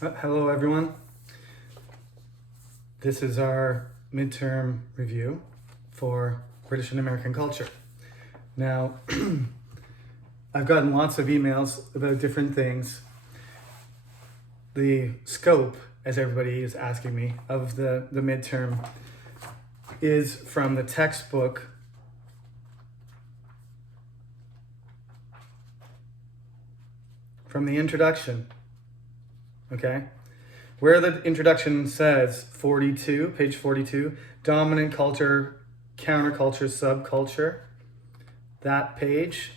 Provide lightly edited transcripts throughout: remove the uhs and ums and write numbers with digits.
Hello, everyone. This is our midterm review for British and American culture. Now, I've gotten lots of emails about different things. The scope, as everybody is asking me, of the midterm is from the textbook from the introduction, okay? Where the introduction says 42, page 42, dominant culture, counterculture, subculture, that page,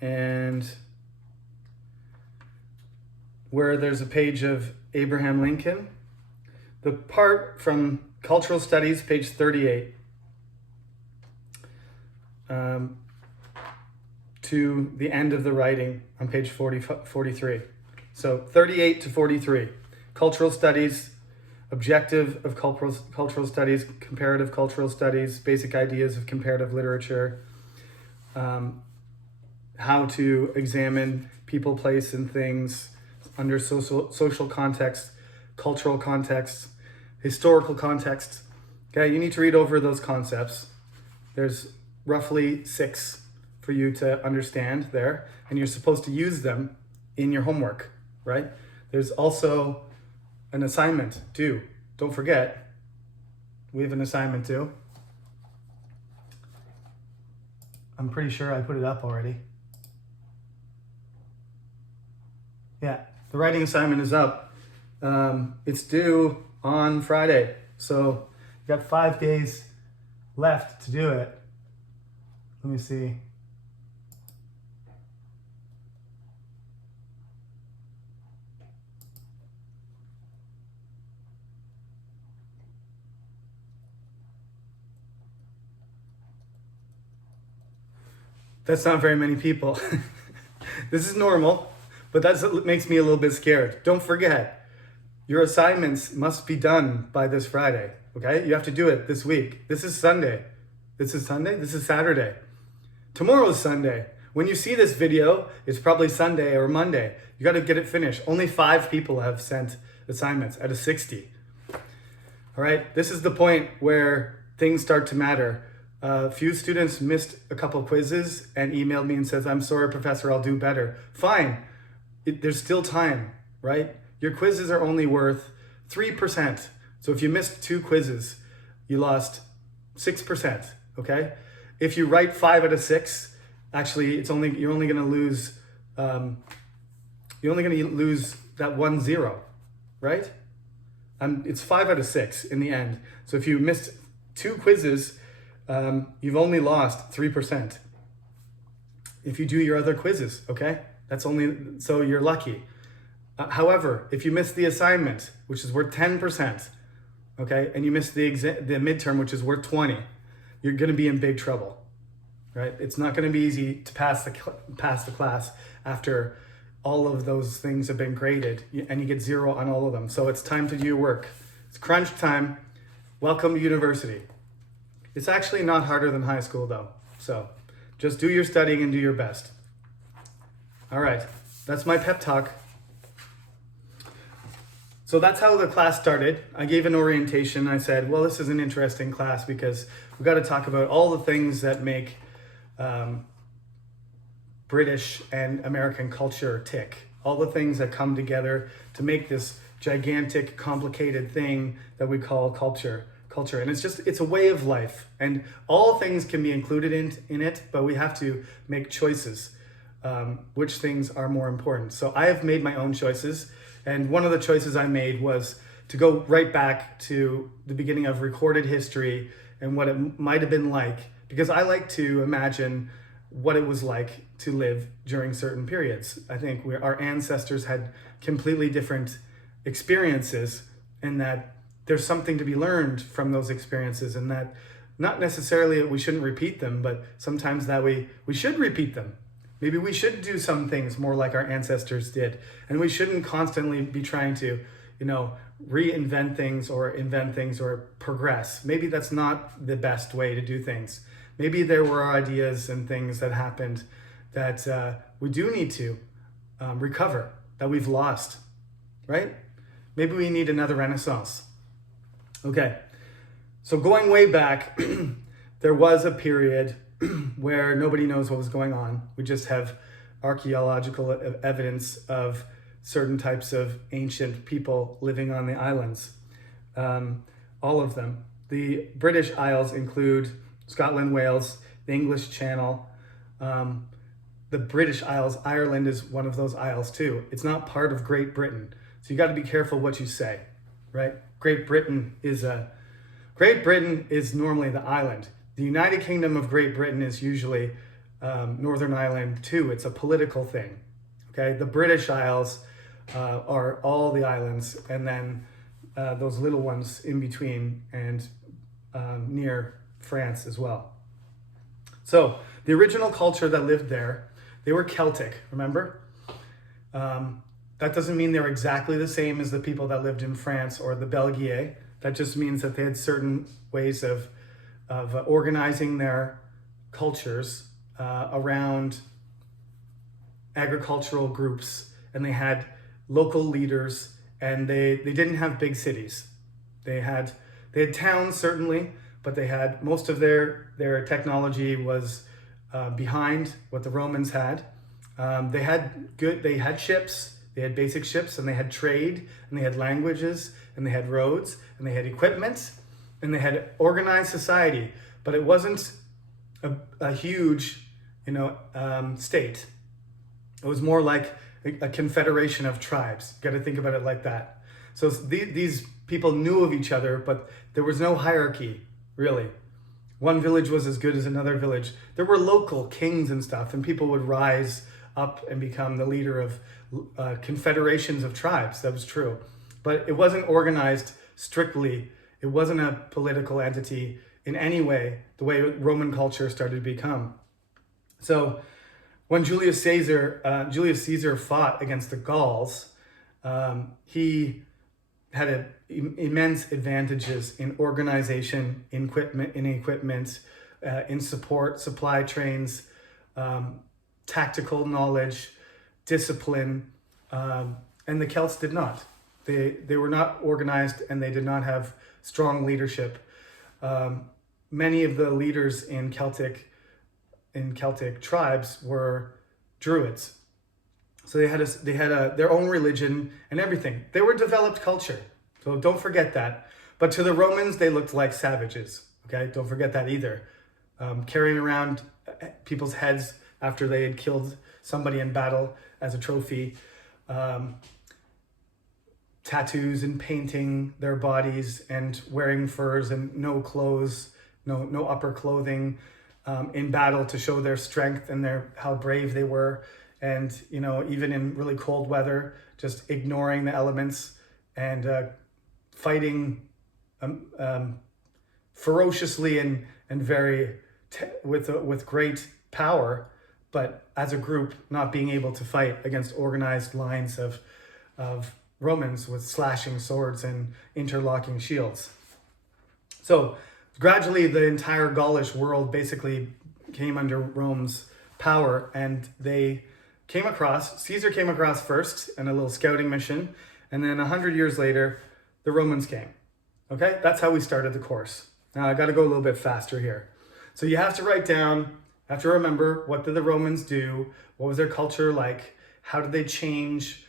and where there's a page of Abraham Lincoln, the part from cultural studies, page 38, to the end of the writing on page 43. So 38 to 43. Cultural studies, objective of cultural studies, comparative cultural studies, basic ideas of comparative literature, how to examine people, place, and things under social context, cultural context, historical context. Okay, you need to read over those concepts. There's roughly 6 for you to understand there, and you're supposed to use them in your homework, right? There's also an assignment due. Don't forget, we have an assignment due. I'm pretty sure I put it up already. Yeah, the writing assignment is up. It's due on Friday. So you got 5 days left to do it. Let me see. That's not very many people. This is normal, but that's what makes me a little bit scared. Don't forget, your assignments must be done by this Friday, okay? You have to do it this week. This is Sunday. This is Sunday? This is Saturday. Tomorrow's Sunday. When you see this video, it's probably Sunday or Monday. You got to get it finished. Only 5 people have sent assignments out of 60. All right, this is the point where things start to matter. A few students missed a couple quizzes and emailed me and says, "I'm sorry, professor, I'll do better." Fine, there's still time, right? Your quizzes are only worth 3%. So if you missed 2 quizzes, you lost 6%, okay? If you write 5 out of 6, actually, you're only gonna lose that 1 0, right? It's 5 out of 6 in the end. So if you missed 2 quizzes, you've only lost 3%. If you do your other quizzes, okay? So you're lucky. However, if you miss the assignment, which is worth 10%, okay, and you miss the midterm, which is worth 20, you're gonna be in big trouble, right? It's not gonna be easy to pass the class after all of those things have been graded and you get 0 on all of them. So it's time to do your work. It's crunch time. Welcome to university. It's actually not harder than high school though. So just do your studying and do your best. All right, that's my pep talk. So that's how the class started. I gave an orientation. I said, well, this is an interesting class because we've got to talk about all the things that make British and American culture tick. All the things that come together to make this gigantic, complicated thing that we call culture. And it's a way of life. And all things can be included in it, but we have to make choices. Which things are more important. So I have made my own choices. And one of the choices I made was to go right back to the beginning of recorded history and what it might have been like, because I like to imagine what it was like to live during certain periods. I think our ancestors had completely different experiences, and that there's something to be learned from those experiences, and that not necessarily we shouldn't repeat them, but sometimes that we should repeat them. Maybe we should do some things more like our ancestors did, and we shouldn't constantly be trying to, reinvent things or invent things or progress. Maybe that's not the best way to do things. Maybe there were ideas and things that happened that we do need to recover, that we've lost, right? Maybe we need another Renaissance. Okay, so going way back, there was a period where nobody knows what was going on. We just have archaeological evidence of certain types of ancient people living on the islands. All of them. The British Isles include Scotland, Wales, the English Channel, the British Isles. Ireland is one of those isles too. It's not part of Great Britain. So you got to be careful what you say, right? Great Britain is normally the island. The United Kingdom of Great Britain is usually Northern Ireland too. It's a political thing, okay? The British Isles are all the islands, and then those little ones in between and near France as well. So the original culture that lived there, they were Celtic, remember? That doesn't mean they're exactly the same as the people that lived in France or the Belgier. That just means that they had certain ways of organizing their cultures around agricultural groups, and they had local leaders, and they didn't have big cities. They had towns certainly, but they had most of their technology was behind what the Romans had. They had ships, they had basic ships, and they had trade, and they had languages, and they had roads, and they had equipment, and they had organized society. But it wasn't a huge, state. It was more like a confederation of tribes. You got to think about it like that. So these people knew of each other, but there was no hierarchy, really. One village was as good as another village. There were local kings and stuff, and people would rise up and become the leader of confederations of tribes. That was true. But it wasn't organized strictly. It wasn't a political entity in any way, the way Roman culture started to become. So when Julius Caesar fought against the Gauls, he had immense advantages in organization, in equipment, in support, supply chains, tactical knowledge, discipline, and the Celts did not. They were not organized, and they did not have strong leadership. Many of the leaders in Celtic tribes were Druids. So they had their own religion and everything. They were developed culture. So don't forget that. But to the Romans, they looked like savages. Okay, don't forget that either. Carrying around people's heads after they had killed somebody in battle as a trophy. Tattoos and painting their bodies and wearing furs and no clothes, no upper clothing in battle to show their strength and how brave they were. And, even in really cold weather, just ignoring the elements and fighting ferociously and very with great power, but as a group not being able to fight against organized lines of Romans with slashing swords and interlocking shields. So gradually the entire Gaulish world basically came under Rome's power, and Caesar came across first in a little scouting mission, and then 100 years later, the Romans came. Okay, that's how we started the course. Now I got to go a little bit faster here. So you have to write down, have to remember, what did the Romans do? What was their culture like? How did they change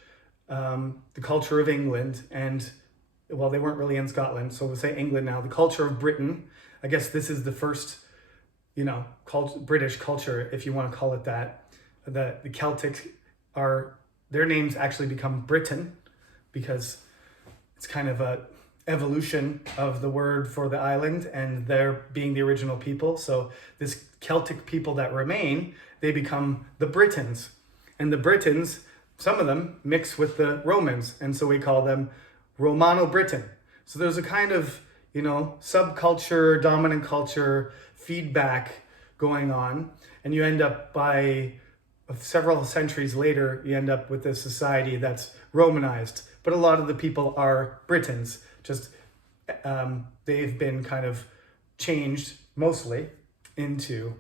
the culture of England? And, well, they weren't really in Scotland, so we'll say England now. The culture of Britain, I guess this is the first, British culture, if you want to call it that. The Celtic their names actually become Britain because it's kind of a evolution of the word for the island and their being the original people. So this Celtic people that remain, they become the Britons. And the Britons, some of them mix with the Romans, and so we call them Romano-Briton. So there's a kind of, subculture, dominant culture, feedback going on, and you end up by several centuries later, you end up with a society that's Romanized, but a lot of the people are Britons. Just they've been kind of changed mostly into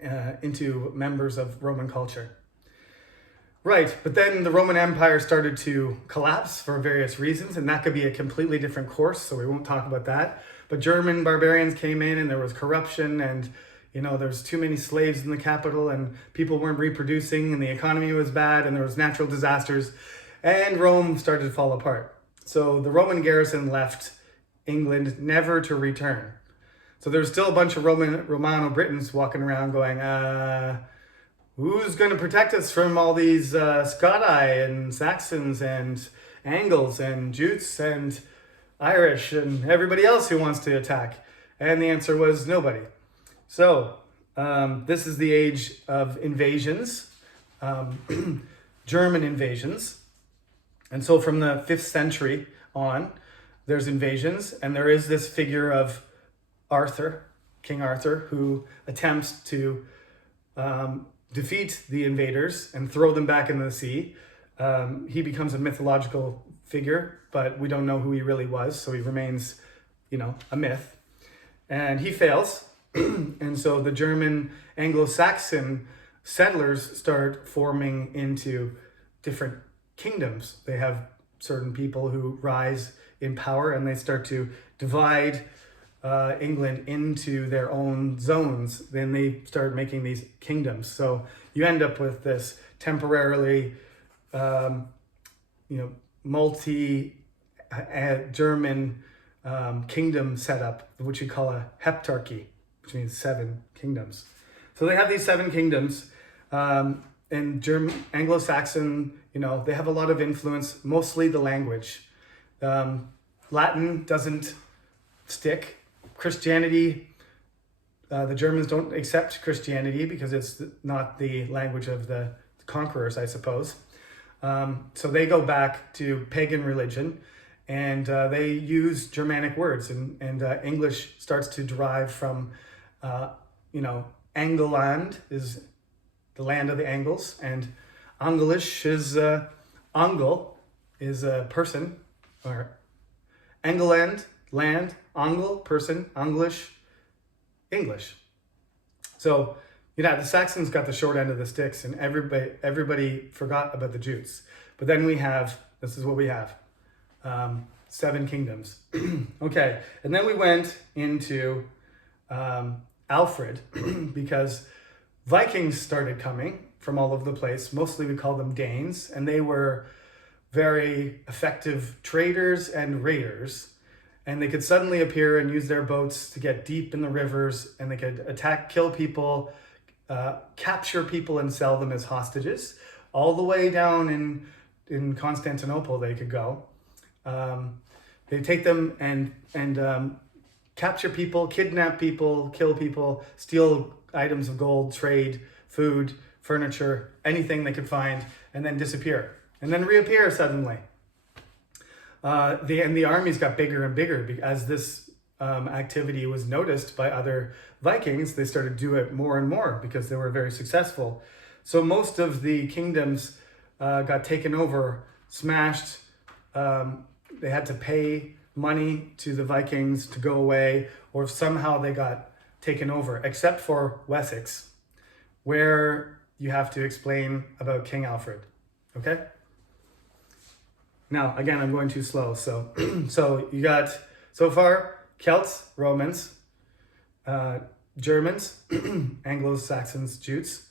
members of Roman culture. Right, but then the Roman Empire started to collapse for various reasons, and that could be a completely different course, so we won't talk about that. But German barbarians came in, and there was corruption, and there's too many slaves in the capital, and people weren't reproducing, and the economy was bad, and there was natural disasters, and Rome started to fall apart. So the Roman garrison left England, never to return. So there's still a bunch of Romano Britons walking around going, who's going to protect us from all these Scotti and Saxons and Angles and Jutes and Irish and everybody else who wants to attack? And the answer was nobody. So this is the age of invasions, German invasions. And so from the 5th century on, there's invasions, and there is this figure of Arthur, King Arthur, who attempts to defeat the invaders and throw them back into the sea. He becomes a mythological figure, but we don't know who he really was, so he remains, a myth. And he fails, and so the German Anglo-Saxon settlers start forming into different kingdoms. They have certain people who rise in power, and they start to divide England into their own zones. Then they start making these kingdoms. So you end up with this temporarily, multi-German kingdom setup, which you call a heptarchy, which means 7 kingdoms. So they have these 7 kingdoms, and Anglo-Saxon, they have a lot of influence, mostly the language. Latin doesn't stick. Christianity, the Germans don't accept Christianity because it's not the language of the conquerors, I suppose. So they go back to pagan religion, and they use Germanic words, and English starts to derive from, Angleland is the land of the Angles, and Anglish is, Angle is a person, or England, land, Angle, person, Anglish, English. So, the Saxons got the short end of the sticks, and everybody forgot about the Jutes. But then this is what we have, 7 kingdoms. Okay, and then we went into Alfred, because Vikings started coming from all over the place. Mostly we call them Danes, and they were very effective traders and raiders. And they could suddenly appear and use their boats to get deep in the rivers, and they could attack, kill people, capture people and sell them as hostages. All the way down in Constantinople they could go. They take them and capture people, kidnap people, kill people, steal items of gold, trade, food, furniture, anything they could find, and then disappear. And then reappear suddenly. The armies got bigger and bigger as this activity was noticed by other Vikings. They started to do it more and more because they were very successful. So most of the kingdoms got taken over, smashed. They had to pay money to the Vikings to go away, or somehow they got taken over, except for Wessex, where you have to explain about King Alfred. Okay? Now, again, I'm going too slow. So, so you got, so far, Celts, Romans, Germans, Anglo-Saxons, Jutes,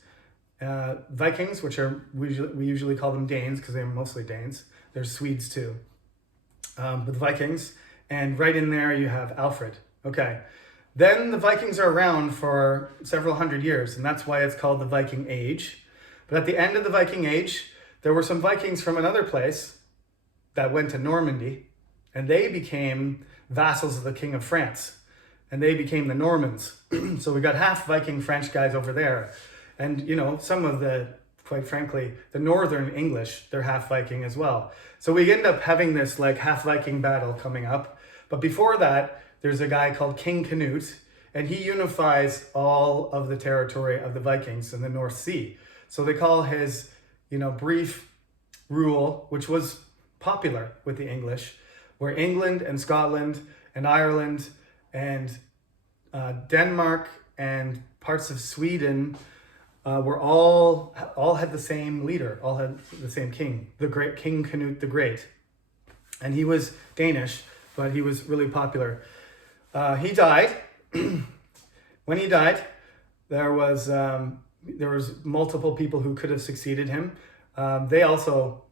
Vikings, which are, we usually call them Danes because they're mostly Danes. There's Swedes too. But the Vikings, and right in there you have Alfred. Okay. Then the Vikings are around for several hundred years, and that's why it's called the Viking Age. But at the end of the Viking Age, there were some Vikings from another place that went to Normandy, and they became vassals of the King of France, and they became the Normans. So we got half Viking French guys over there, and some of the, quite frankly, the Northern English, they're half Viking as well. So we end up having this like half Viking battle coming up. But before that, there's a guy called King Canute, and he unifies all of the territory of the Vikings in the North Sea. So they call his, brief rule, which was popular with the English, where England and Scotland and Ireland and Denmark and parts of Sweden were all had the same leader, all had the same king, the great King Canute the Great, and he was Danish, but he was really popular. He died. When he died, there was multiple people who could have succeeded him. They also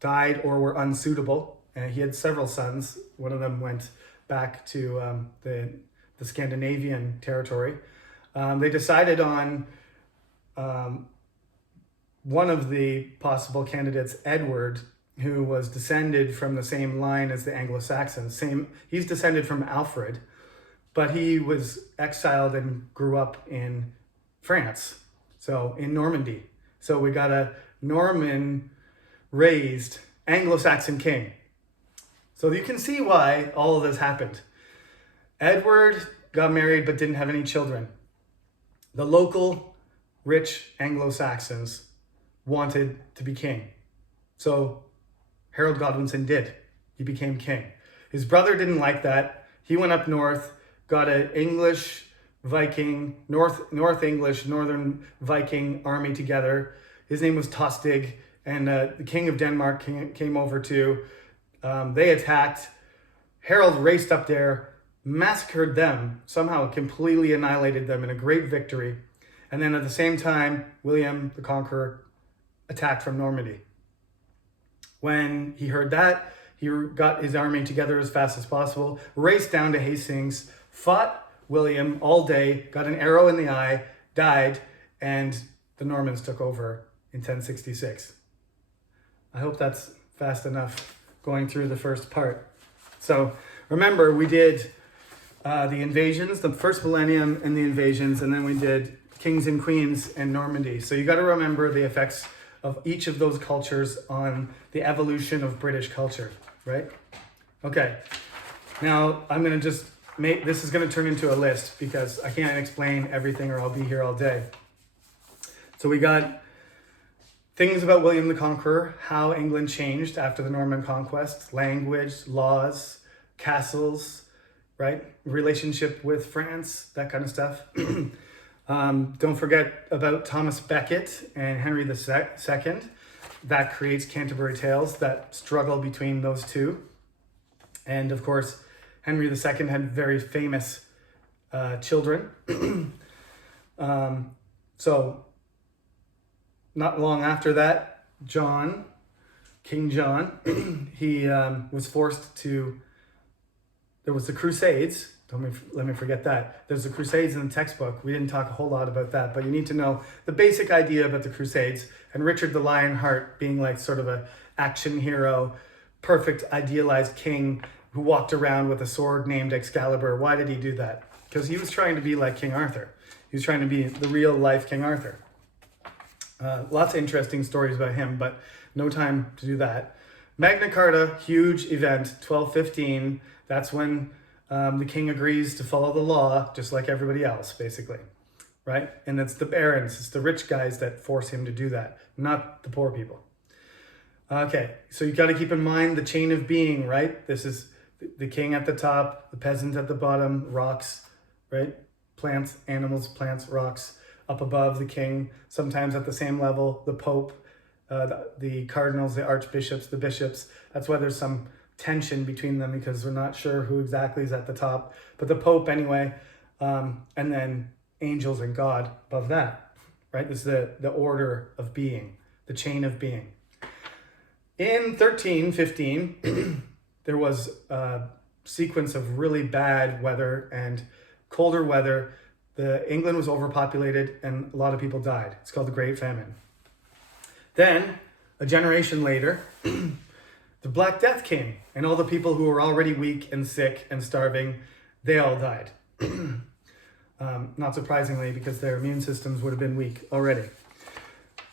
died or were unsuitable. He had several sons. One of them went back to the Scandinavian territory. They decided on one of the possible candidates, Edward, who was descended from the same line as the Anglo-Saxons. He's descended from Alfred, but he was exiled and grew up in France, so in Normandy. So we got a Norman-raised Anglo-Saxon king. So you can see why all of this happened. Edward got married but didn't have any children. The local rich Anglo-Saxons wanted to be king. So Harold Godwinson did. He became king. His brother didn't like that. He went up north, got an English Viking, North English, Northern Viking army together. His name was Tostig, and the King of Denmark came over too. They attacked. Harold raced up there, massacred them, somehow completely annihilated them in a great victory. And then at the same time, William the Conqueror attacked from Normandy. When he heard that, he got his army together as fast as possible, raced down to Hastings, fought William all day, got an arrow in the eye, died, and the Normans took over in 1066. I hope that's fast enough going through the first part. So remember, we did the invasions, the first millennium and the invasions, and then we did kings and queens and Normandy. So you got to remember the effects of each of those cultures on the evolution of British culture, right? Okay, now I'm going to just this is going to turn into a list because I can't explain everything or I'll be here all day. So we got things about William the Conqueror, how England changed after the Norman conquest, language, laws, castles, right? Relationship with France, that kind of stuff. Don't forget about Thomas Becket and Henry II. That creates Canterbury Tales, that struggle between those two. And of course, Henry II had very famous children. So not long after that, King John, he was forced to, there was the Crusades. Let me forget that. There's the Crusades in the textbook. We didn't talk a whole lot about that, but you need to know the basic idea about the Crusades, and Richard the Lionheart being like sort of a action hero, perfect idealized king who walked around with a sword named Excalibur. Why did he do that? Because he was trying to be like King Arthur. He was trying to be the real life King Arthur. Lots of interesting stories about him, but no time to do that. Magna Carta, huge event, 1215. That's when the king agrees to follow the law, just like everybody else, basically, right? And it's the barons, it's the rich guys that force him to do that, not the poor people. Okay, so you got to keep in mind the chain of being, right? This is the king at the top, the peasant at the bottom, rocks, right? Plants, animals, plants, rocks. Up above the king, sometimes at the same level, the pope, the cardinals, the archbishops, the bishops. That's why there's some tension between them because we're not sure who exactly is at the top. But the pope anyway, and then angels and God above that, right? This is the order of being, the chain of being. In 1315, there was a sequence of really bad weather and colder weather. England was overpopulated and a lot of people died. It's called the Great Famine. Then, a generation later, the Black Death came, and all the people who were already weak and sick and starving, they all died. Not surprisingly, because their immune systems would have been weak already.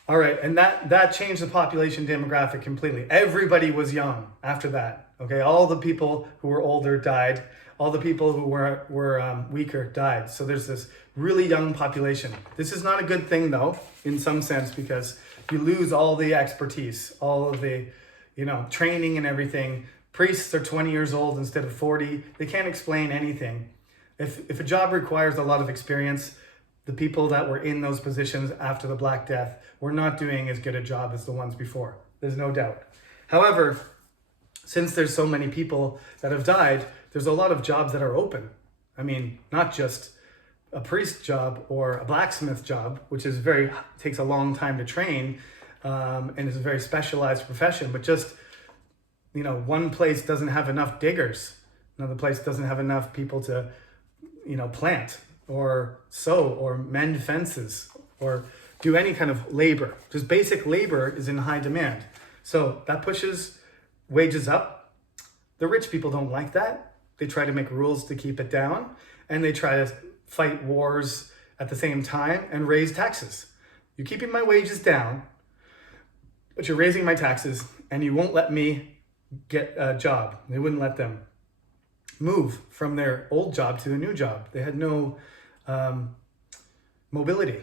All right, and that changed the population demographic completely. Everybody was young after that. Okay, all the people who were older died. All the people who were weaker died. So there's this really young population. This is not a good thing, though, in some sense, because you lose all the expertise, all of the, training and everything. Priests are 20 years old instead of 40. They can't explain anything. If a job requires a lot of experience, the people that were in those positions after the Black Death were not doing as good a job as the ones before. There's no doubt. However, since there's so many people that have died, there's a lot of jobs that are open. I mean, not just a priest job or a blacksmith job, which is takes a long time to train, and is a very specialized profession, but just, one place doesn't have enough diggers. Another place doesn't have enough people to, plant or sew or mend fences or do any kind of labor. Just basic labor is in high demand. So that pushes wages up. The rich people don't like that. They try to make rules to keep it down, and they try to fight wars at the same time and raise taxes. You're keeping my wages down, but you're raising my taxes, and you won't let me get a job. They wouldn't let them move from their old job to a new job. They had no mobility.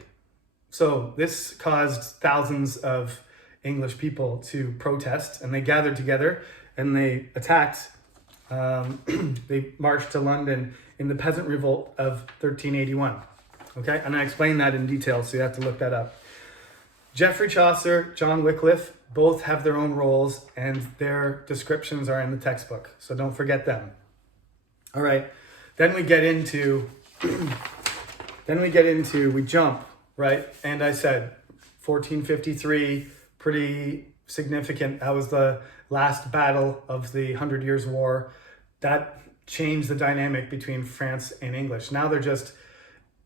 So this caused thousands of English people to protest, and they gathered together and they attacked. They marched to London in the Peasant Revolt of 1381. Okay, and I explain that in detail, so you have to look that up. Geoffrey Chaucer, John Wycliffe, both have their own roles, and their descriptions are in the textbook, so don't forget them. All right, then we jump, right? And I said 1453, pretty significant. That was the last battle of the 100 Years' War. That changed the dynamic between France and English. Now they're just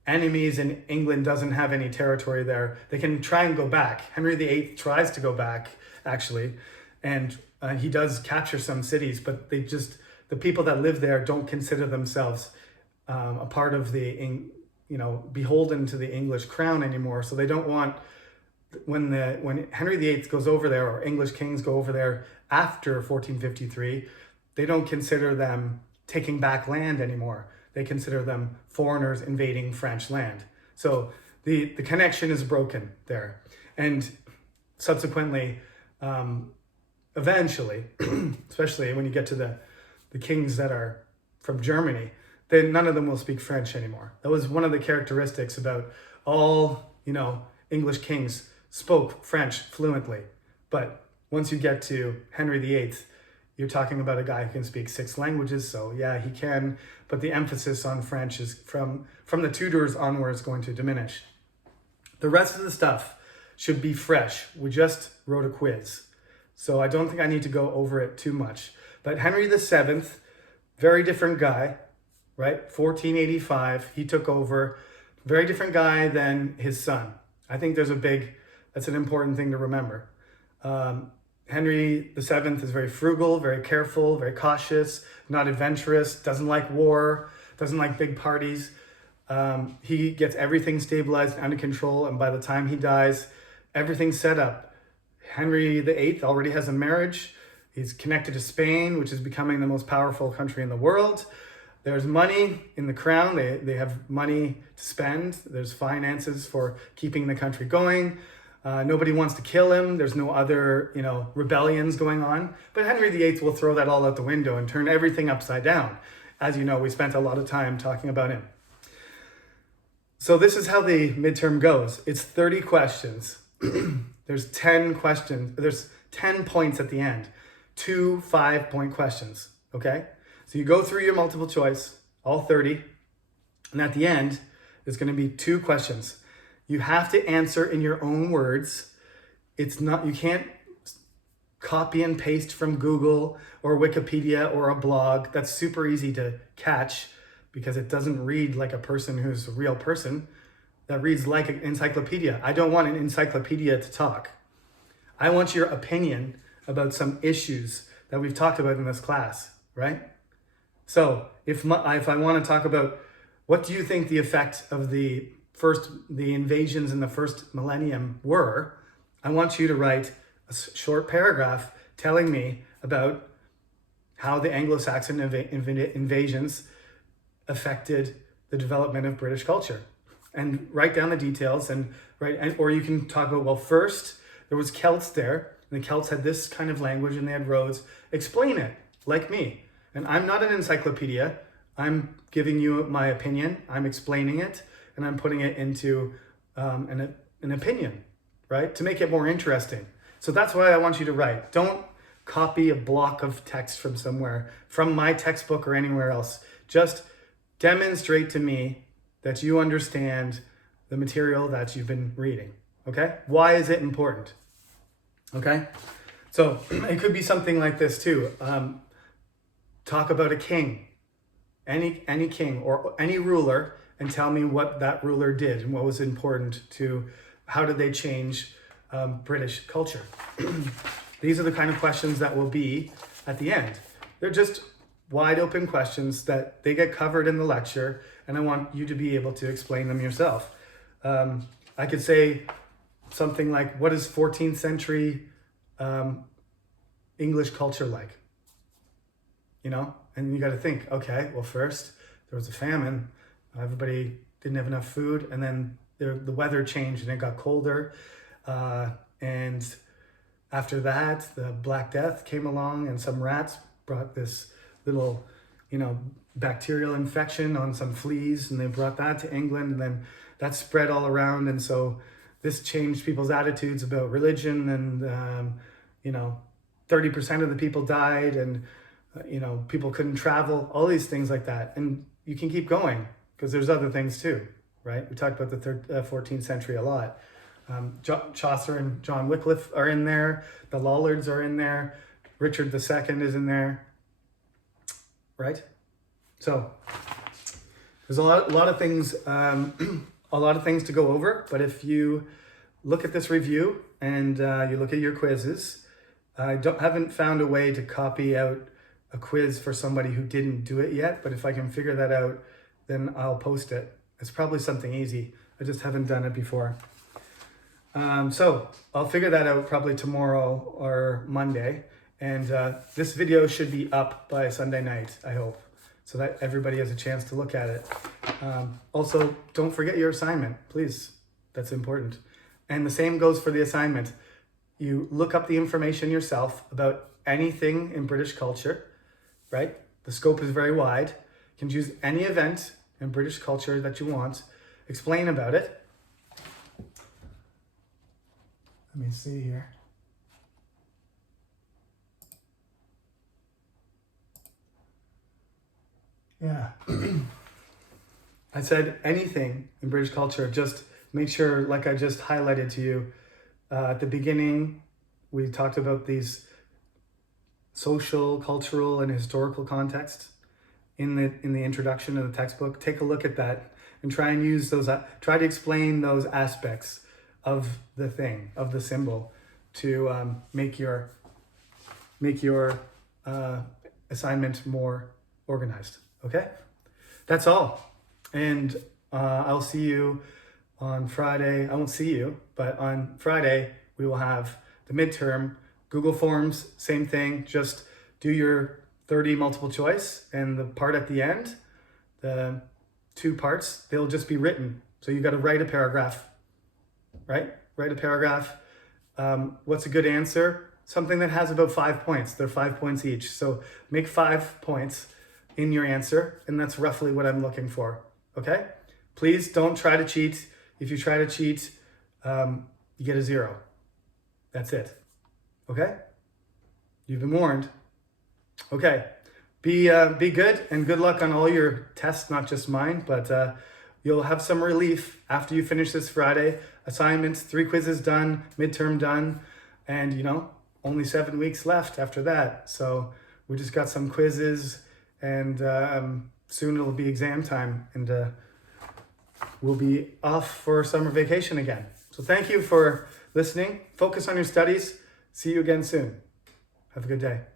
enemies, and England doesn't have any territory there. They can try and go back. Henry VIII tries to go back, actually, and he does capture some cities, but the people that live there don't consider themselves a part of beholden to the English crown anymore. So they don't want, when Henry VIII goes over there, or English kings go over there after 1453, they don't consider them taking back land anymore. They consider them foreigners invading French land. So the connection is broken there. And subsequently, eventually, especially when you get to the kings that are from Germany, then none of them will speak French anymore. That was one of the characteristics about all, English kings spoke French fluently. But once you get to Henry VIII, you're talking about a guy who can speak 6 languages, so yeah, he can, but the emphasis on French is from the Tudors onwards going to diminish. The rest of the stuff should be fresh. We just wrote a quiz, so I don't think I need to go over it too much. But Henry VII, very different guy, right? 1485, he took over. Very different guy than his son. I think that's an important thing to remember. Henry VII is very frugal, very careful, very cautious, not adventurous, doesn't like war, doesn't like big parties. He gets everything stabilized and under control, and by the time he dies, everything's set up. Henry VIII already has a marriage. He's connected to Spain, which is becoming the most powerful country in the world. There's money in the crown. They have money to spend. There's finances for keeping the country going. Nobody wants to kill him. There's no other, rebellions going on. But Henry VIII will throw that all out the window and turn everything upside down. As you know, we spent a lot of time talking about him. So this is how the midterm goes. It's 30 questions. There's 10 questions. There's 10 points at the end. 2 5-point questions, okay? So you go through your multiple choice, all 30, and at the end, there's going to be 2 questions. You have to answer in your own words. You can't copy and paste from Google or Wikipedia or a blog. That's super easy to catch because it doesn't read like a person who's a real person. That reads like an encyclopedia. I don't want an encyclopedia to talk. I want your opinion about some issues that we've talked about in this class, right? So if I want to talk about what do you think the effect of the invasions in the first millennium were, I want you to write a short paragraph telling me about how the Anglo-Saxon invasions affected the development of British culture, and write down the details. Or you can talk about, well, first there was Celts there, and the Celts had this kind of language and they had roads. Explain it like me. And I'm not an encyclopedia. I'm giving you my opinion. I'm explaining it. and I'm putting it into an opinion, right? To make it more interesting. So that's why I want you to write. Don't copy a block of text from somewhere, from my textbook or anywhere else. Just demonstrate to me that you understand the material that you've been reading, okay? Why is it important, okay? So it could be something like this too. Talk about a king, any king or any ruler, and tell me what that ruler did and what was important to, how did they change British culture? These are the kind of questions that will be at the end. They're just wide open questions that they get covered in the lecture, and I want you to be able to explain them yourself. I could say something like, what is 14th century English culture like? You know, and you got to think, okay, well, first there was a famine. Everybody didn't have enough food, and then the weather changed and it got colder. And after that, the Black Death came along, and some rats brought this little, bacterial infection on some fleas, and they brought that to England, and then that spread all around. And so this changed people's attitudes about religion, and, 30% of the people died, and, people couldn't travel, all these things like that. And you can keep going because there's other things too, right? We talked about the 14th century a lot. Chaucer and John Wycliffe are in there. The Lollards are in there. Richard II is in there, right? So there's a lot of things, a lot of things to go over. But if you look at this review and you look at your quizzes, I haven't found a way to copy out a quiz for somebody who didn't do it yet. But if I can figure that out, then I'll post it. It's probably something easy. I just haven't done it before. So I'll figure that out probably tomorrow or Monday. And this video should be up by Sunday night, I hope, so that everybody has a chance to look at it. Also, don't forget your assignment, please. That's important. And the same goes for the assignment. You look up the information yourself about anything in British culture, right? The scope is very wide. You can choose any event in British culture that you want. Explain about it. Let me see here. Yeah. I said anything in British culture, just make sure, like I just highlighted to you, at the beginning, we talked about these social, cultural, and historical contexts in the introduction of the textbook. Take a look at that and try and use those, try to explain those aspects of the thing, of the symbol, to make your assignment more organized. Okay? That's all. And I'll see you on Friday. I won't see you, but on Friday we will have the midterm. Google Forms, same thing. Just do your 30 multiple choice, and the part at the end, the 2 parts, they'll just be written. So you got to write a paragraph, right? Write a paragraph. What's a good answer? Something that has about 5 points. They're 5 points each. So make 5 points in your answer, and that's roughly what I'm looking for. Okay? Please don't try to cheat. If you try to cheat, you get a 0. That's it. Okay? You've been warned. Okay. Be good, and good luck on all your tests, not just mine, but you'll have some relief after you finish this Friday. Assignments, 3 quizzes done, midterm done, and only 7 weeks left after that. So we just got some quizzes, and soon it'll be exam time, and we'll be off for summer vacation again. So thank you for listening. Focus on your studies. See you again soon. Have a good day.